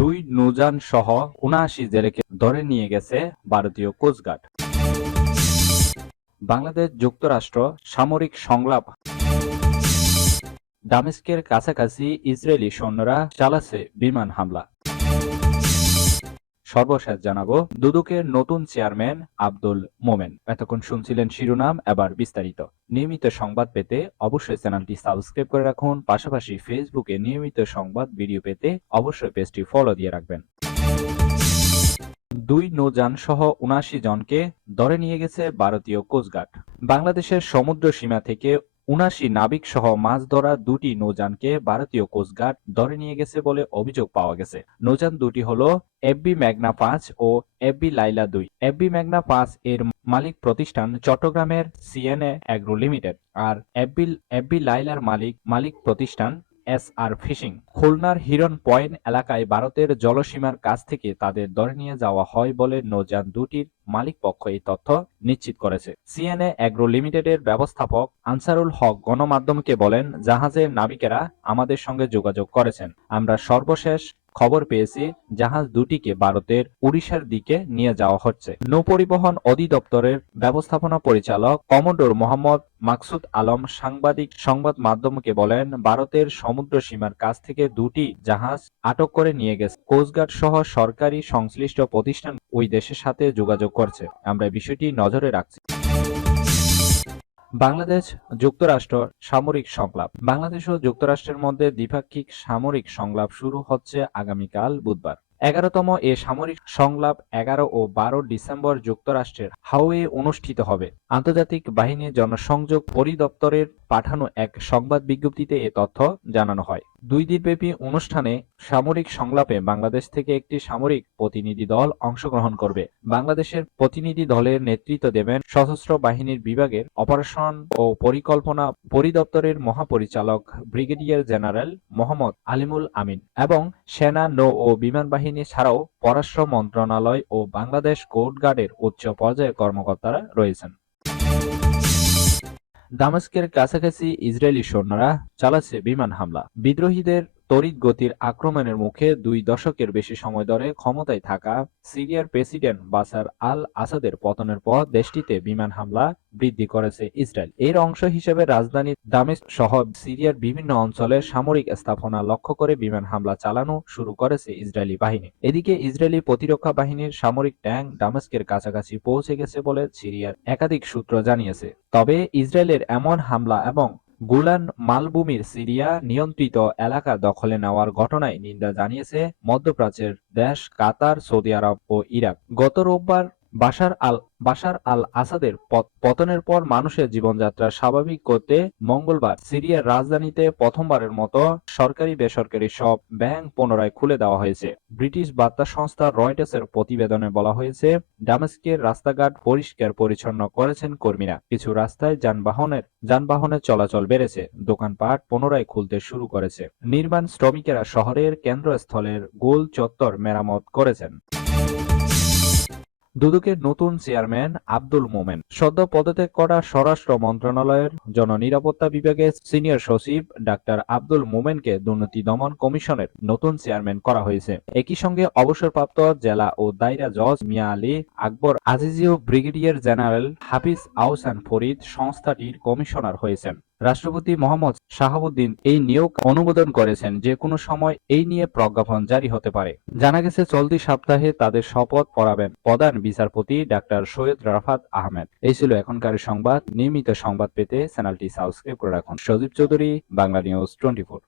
দুই নৌযান সহ ৭৯ জেলেকে ধরে নিয়ে গেছে ভারতীয় কোস্টগার্ড। বাংলাদেশ যুক্তরাষ্ট্র সামরিক সংলাপ। দামেস্কের কাছাকাছি ইসরায়েলি সৈন্যরা চালাচ্ছে বিমান হামলা। সর্বশেষ জানাবো দুদকের নতুন চেয়ারম্যান আব্দুল মোমেন। এতক্ষণ শুনছিলেন শিরোনাম, এবার বিস্তারিত। নিয়মিত সংবাদ পেতে অবশ্যই চ্যানেলটি সাবস্ক্রাইব করে রাখুন। পাশাপাশি ফেসবুকে নিয়মিত সংবাদ ভিডিও পেতে অবশ্যই পেজটি ফলো দিয়ে রাখবেন। দুই নৌযান সহ ৭৯ জনকে ধরে নিয়ে গেছে ভারতীয় কোস্টগার্ড। বাংলাদেশের সমুদ্র সীমা থেকে ৭৯ নাবিক সহ মাছ ধরা দুটি নৌযানকে ভারতীয় কোস্টগার্ড ধরে নিয়ে গেছে বলে অভিযোগ পাওয়া গেছে। নৌযান দুটি হলো এফবি মেঘনা ৫ ও এফবি লাইলা ২। এফবি মেঘনা ৫ এর মালিক প্রতিষ্ঠান চট্টগ্রামের সিএনএ অ্যাগ্রো লিমিটেড, আর এফবি লাইলার মালিক প্রতিষ্ঠান এসআর ফিশিং। খুলনার হিরন পয়েন্ট এলাকায় ভারতের জলসীমার কাছ থেকে তাদের ধরে নিয়ে যাওয়া হয় বলে নৌযান দুটির মালিকপক্ষ এই তথ্য নিশ্চিত করেছে। সিএনএ অ্যাগ্রো লিমিটেডের ব্যবস্থাপক আনসারুল হক গণমাধ্যমকে বলেন, জাহাজের নাবিকেরা আমাদের সঙ্গে যোগাযোগ করেছেন। আমরা সর্বশেষ খবর পেয়েছি জাহাজ দুটিকে ভারতের উড়িষ্যার দিকে নিয়ে যাওয়া হচ্ছে। নৌপরিবহন অধিদপ্তরের ব্যবস্থাপনা পরিচালক কমোডোর মোহাম্মদ মাকসুদ আলম সংবাদ মাধ্যমকে বলেন, ভারতের সমুদ্র সীমার কাছ থেকে দুটি জাহাজ আটক করে নিয়ে গেছে। কোস্টগার্ড সহ সরকারি সংশ্লিষ্ট প্রতিষ্ঠান ওই দেশের সাথে যোগাযোগ করছে। আমরা বিষয়টি নজরে রাখছি। বাংলাদেশ যুক্তরাষ্ট্র সামরিক সংলাপ। বাংলাদেশ ও যুক্তরাষ্ট্রের মধ্যে দ্বিপাক্ষিক সামরিক সংলাপ শুরু হচ্ছে আগামীকাল বুধবার। ১১তম এ সামরিক সংলাপ ১১ ও ১২ ডিসেম্বর যুক্তরাষ্ট্রের হাওয়ে অনুষ্ঠিত হবে। আন্তর্জাতিক বাহিনী জনসংযোগ পরিদপ্তরের পাঠানো এক সংবাদ বিজ্ঞপ্তিতে এ তথ্য জানানো হয়। ২ দিনব্যাপী অনুষ্ঠানে সামরিক সংলাপে বাংলাদেশ থেকে একটি সামরিক প্রতিনিধি দল অংশগ্রহণ করবে। বাংলাদেশের প্রতিনিধি দলের নেতৃত্ব দেবেন সশস্ত্র বাহিনীর বিভাগের অপারেশন ও পরিকল্পনা পরিদপ্তরের মহাপরিচালক ব্রিগেডিয়ার জেনারেল মোহাম্মদ আলিমুল আমিন এবং সেনা, নৌ ও বিমান বাহিনী ছাড়াও পররাষ্ট্র মন্ত্রণালয় ও বাংলাদেশ কোস্টগার্ডের উচ্চ পর্যায়ের কর্মকর্তারা রয়েছেন। দামেস্কের কাছাকাছি ইসরায়েলি সৈন্যরা চালাচ্ছে বিমান হামলা। বিদ্রোহীদের তড়িৎ গতির আক্রমণের মুখে ২ দশকের বেশি সময় ধরে ক্ষমতায় থাকা সিরিয়ার প্রেসিডেন্ট বাশার আল আসাদের পতনের পর দেশটিতে বিমান হামলা বৃদ্ধি করেছে ইসরায়েল। এর অংশ হিসেবে রাজধানী দামেস্ক সহ সিরিয়ার বিভিন্ন অঞ্চলে সামরিক স্থাপনা লক্ষ্য করে বিমান হামলা চালানো শুরু করেছে ইসরায়েলি বাহিনী। এদিকে ইসরায়েলি প্রতিরক্ষা বাহিনীর সামরিক ট্যাঙ্ক দামেস্কের কাছাকাছি পৌঁছে গেছে বলে সিরিয়ার একাধিক সূত্র জানিয়েছে। তবে ইসরায়েলের এমন হামলা এবং গোলান মালভূমির সিরিয়া নিয়ন্ত্রিত এলাকা দখলে নেওয়ার ঘটনায় নিন্দা জানিয়েছে মধ্যপ্রাচ্যের দেশ কাতার, সৌদি আরব ও ইরাক। গত রোববার বাশার আল আসাদের পতনের পর মানুষের জীবনযাত্রা স্বাভাবিক করতে মঙ্গলবার সিরিয়ার রাজধানীতে প্রথমবারের মতো সরকারি বেসরকারি সব ব্যাংক পুনরায় খুলে দেওয়া হয়েছে। ব্রিটিশ বার্তা সংস্থা রয়টার্সের প্রতিবেদনে বলা হয়েছে, দামেস্কের রাস্তাঘাট পরিষ্কার পরিচ্ছন্ন করেছেন কর্মীরা। কিছু রাস্তায় যানবাহনের চলাচল বেড়েছে। দোকানপাট পুনরায় খুলতে শুরু করেছে। নির্মাণ শ্রমিকেরা শহরের কেন্দ্রস্থলের গোল চত্বর মেরামত করেছেন। দুদকের নতুন চেয়ারম্যান আব্দুল মোমেন। সদ্য পদত্যাগ করা স্বরাষ্ট্র মন্ত্রণালয়ের জননিরাপত্তা বিভাগের সিনিয়র সচিব ডাক্তার আব্দুল মোমেনকে দুর্নীতি দমন কমিশনের নতুন চেয়ারম্যান করা হয়েছে। একই সঙ্গে অবসরপ্রাপ্ত জেলা ও দায়রা জজ মিয়া আলী আকবর আজিজিও ব্রিগেডিয়ার জেনারেল হাফিজ আহসান ফরিদ সংস্থাটির কমিশনার হয়েছেন। রাষ্ট্রপতি মোহাম্মদ শাহাবুদ্দিন এই নিয়োগ অনুমোদন করেছেন। যে কোনো সময় এই নিয়ে প্রজ্ঞাপন জারি হতে পারে। জানা গেছে, চলতি সপ্তাহে তাদের শপথ পড়াবেন প্রধান বিচারপতি ডাক্তার সৈয়দ রাফাত আহমেদ। এই ছিল এখনকার সংবাদ। নিয়মিত সংবাদ পেতে চ্যানেলটি সাবস্ক্রাইব করে রাখুন। সজীব চৌধুরী, বাংলা নিউজ 24।